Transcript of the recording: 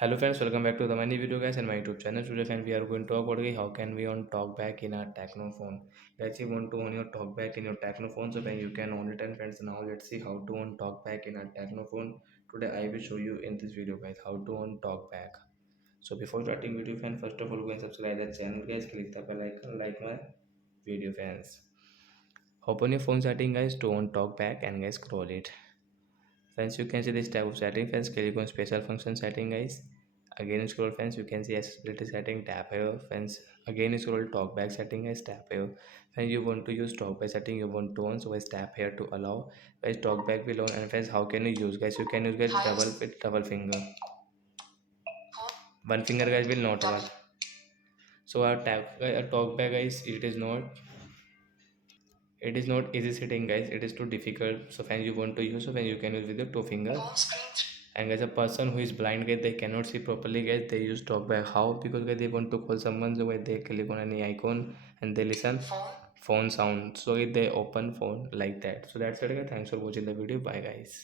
Hello friends, welcome back to the many video guys and my YouTube channel. Today friends, we are going to talk about how can we on TalkBack in our Tecno phone. Guys, you want to on your TalkBack in your Tecno phone, so then you can on it. And friends, now let's see how to on TalkBack in our Tecno phone. Today I will show you in this video guys how to on TalkBack. So before starting video friends, first of all go and subscribe the channel guys, click the bell icon, like my video friends. Open your phone setting guys to on TalkBack and guys scroll it. Friends, you can see this type of setting. Friends, click on special function setting guys. Again scroll friends, you can see accessibility setting, tap here. Friends, again scroll talkback setting guys, tap here. Friends, you want to use talkback setting, you want to on, so guys tap here to allow. Guys, talkback will on. And friends, how can you use guys? You can use guys double with double finger. One finger guys will not work. So our tap our talkback guys, it is not easy setting guys, it is too difficult. So when you want to use, so when you can use with your two fingers. And as a person who is blind guys, they cannot see properly guys, they use talkback. How? Because guys, they want to call someone, so guys, they click on any icon and they listen phone sound, so they open phone like that. So that's it guys, thanks for watching the video, bye guys.